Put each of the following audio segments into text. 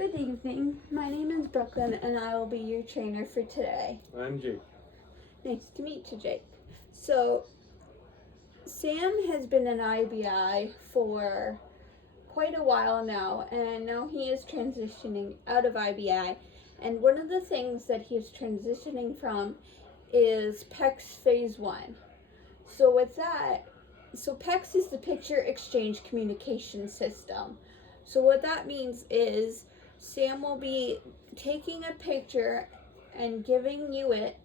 Good evening. My name is Brooklyn and I will be your trainer for today. I'm Jake. Nice to meet you, Jake. So, Sam has been an IBI for quite a while now, and now he is transitioning out of IBI. And one of the things that he is transitioning from is PEX Phase 1. So, with that, PEX is the Picture Exchange Communication System. So, what that means is Sam will be taking a picture and giving you it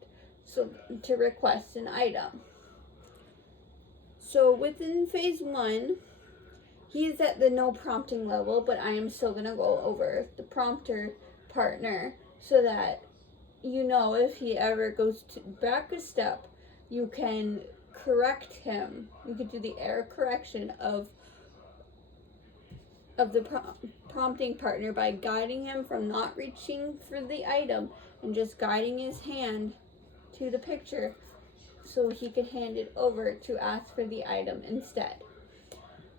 to request an item. So within phase 1, he is at the no prompting level, but I am still going to go over the prompter partner so that you know if he ever goes back a step, you can correct him. You could do the error correction of the prompting partner by guiding him from not reaching for the item and just guiding his hand to the picture so he could hand it over to ask for the item instead.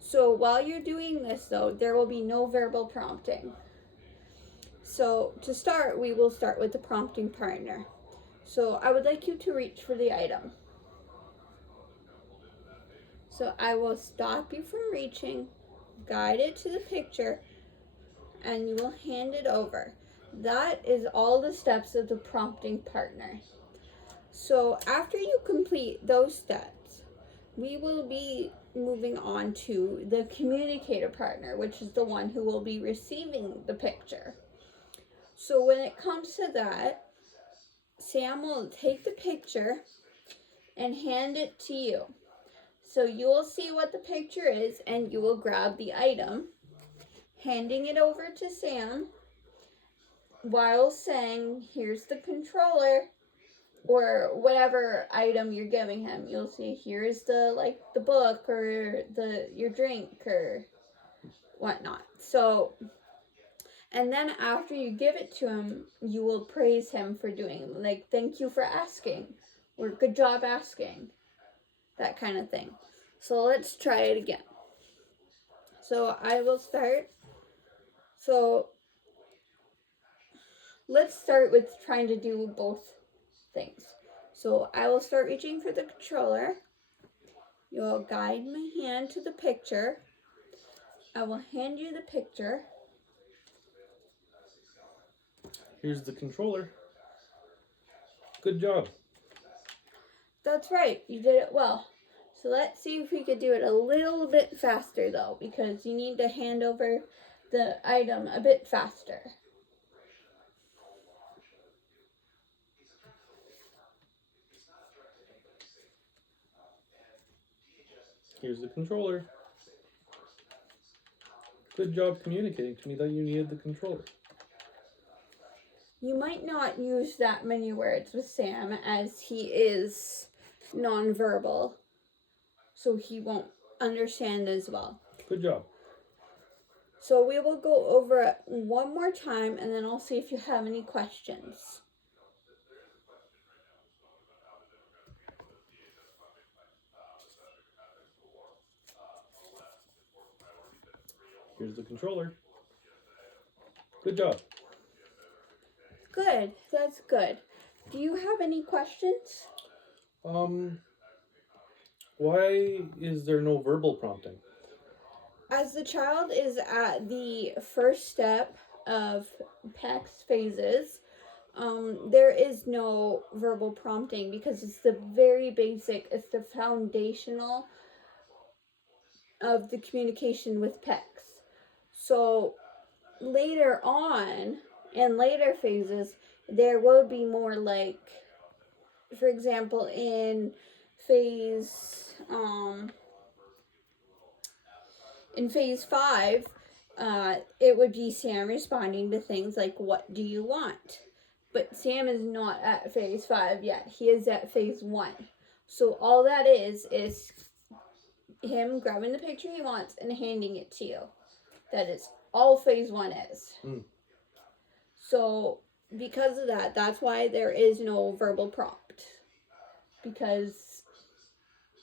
So while you're doing this though, there will be no verbal prompting. So to start, we will start with the prompting partner. So I would like you to reach for the item. So I will stop you from reaching, guide it to the picture, and you will hand it over. That is all the steps of the prompting partner. So after you complete those steps, we will be moving on to the communicator partner, which is the one who will be receiving the picture. So when it comes to that, Sam will take the picture and hand it to you. So you will see what the picture is and you will grab the item, handing it over to Sam while saying, "Here's the controller," or whatever item you're giving him. You'll see, here's the book or your drink or whatnot. So, and then after you give it to him, you will praise him for doing it. Like, "Thank you for asking," or "Good job asking," that kind of thing. So let's try it again. So I will start. So let's start with trying to do both things. So I will start reaching for the controller. You will guide my hand to the picture. I will hand you the picture. Here's the controller. Good job. That's right, you did it well. So let's see if we could do it a little bit faster though, because you need to hand over the item a bit faster. Here's the controller. Good job communicating to me that you needed the controller. You might not use that many words with Sam as he is nonverbal, so he won't understand as well. Good job. So we will go over it one more time and then I'll see if you have any questions. Here's the controller. Good job. Good, that's good. Do you have any questions? Why is there no verbal prompting? As the child is at the first step of PEX phases, there is no verbal prompting because it's the very basic, it's the foundational of the communication with PEX. So later on, in later phases, there will be more like, for example, in phase 5, it would be Sam responding to things like, "What do you want?" But Sam is not at phase 5 yet. He is at phase 1. So all that is him grabbing the picture he wants and handing it to you. That is all phase 1 is. So because of that, that's why there is no verbal prompt. Because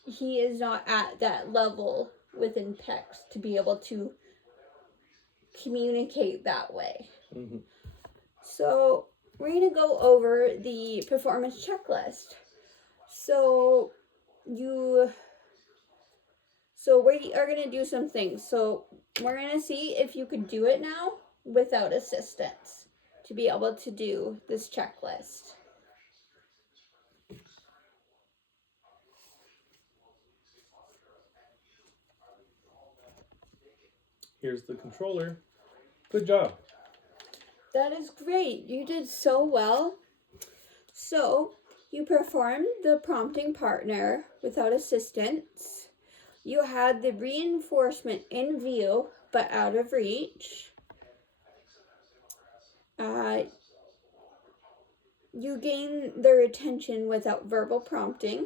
he is not at that level within PEX to be able to communicate that way. Mm-hmm. So we're going to go over the performance checklist. So we are going to do some things. So we're going to see if you could do it now without assistance to be able to do this checklist. Here's the controller. Good job. That is great. You did so well. So you performed the prompting partner without assistance. You had the reinforcement in view but out of reach. You gain their attention without verbal prompting.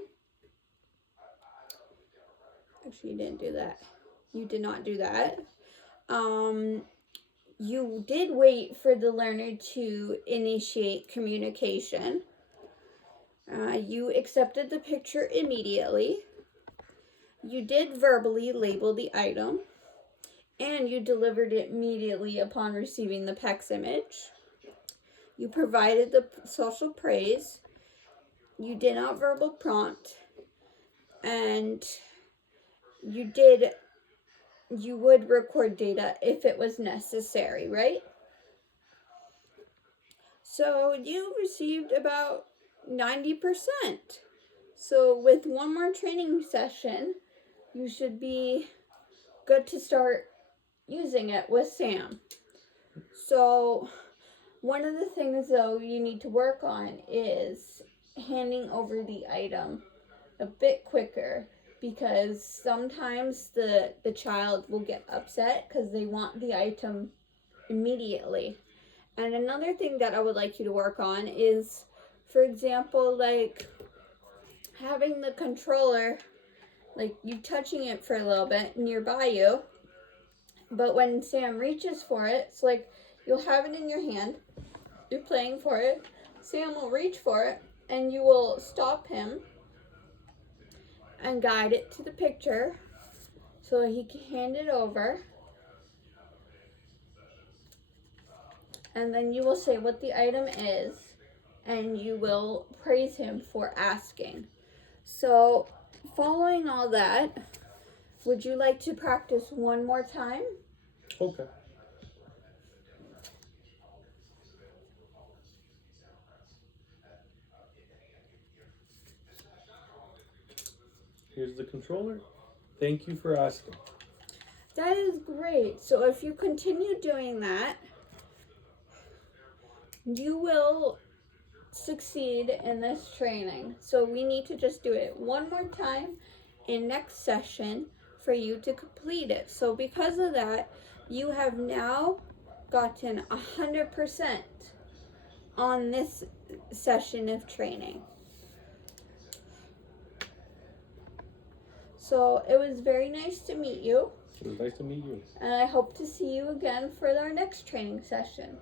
Actually, you didn't do that. You did not do that. You did wait for the learner to initiate communication. You accepted the picture immediately. You did verbally label the item. And you delivered it immediately upon receiving the PEX image. You provided the social praise. You did not verbal prompt. And you would record data if it was necessary, right? So you received about 90%. So with one more training session, you should be good to start using it with Sam. So one of the things though you need to work on is handing over the item a bit quicker, because sometimes the child will get upset because they want the item immediately. And another thing that I would like you to work on is, for example, like having the controller, like you touching it for a little bit nearby you, but when Sam reaches for it, it's like you'll have it in your hand, you're playing for it, Sam will reach for it, and you will stop him and guide it to the picture so he can hand it over. And then you will say what the item is, and you will praise him for asking. So, following all that, would you like to practice one more time? Okay. Here's the controller. Thank you for asking. That is great. So if you continue doing that, you will succeed in this training. So we need to just do it one more time in next session for you to complete it. So because of that, you have now gotten 100% on this session of training. So it was very nice to meet you. It was nice to meet you. And I hope to see you again for our next training session.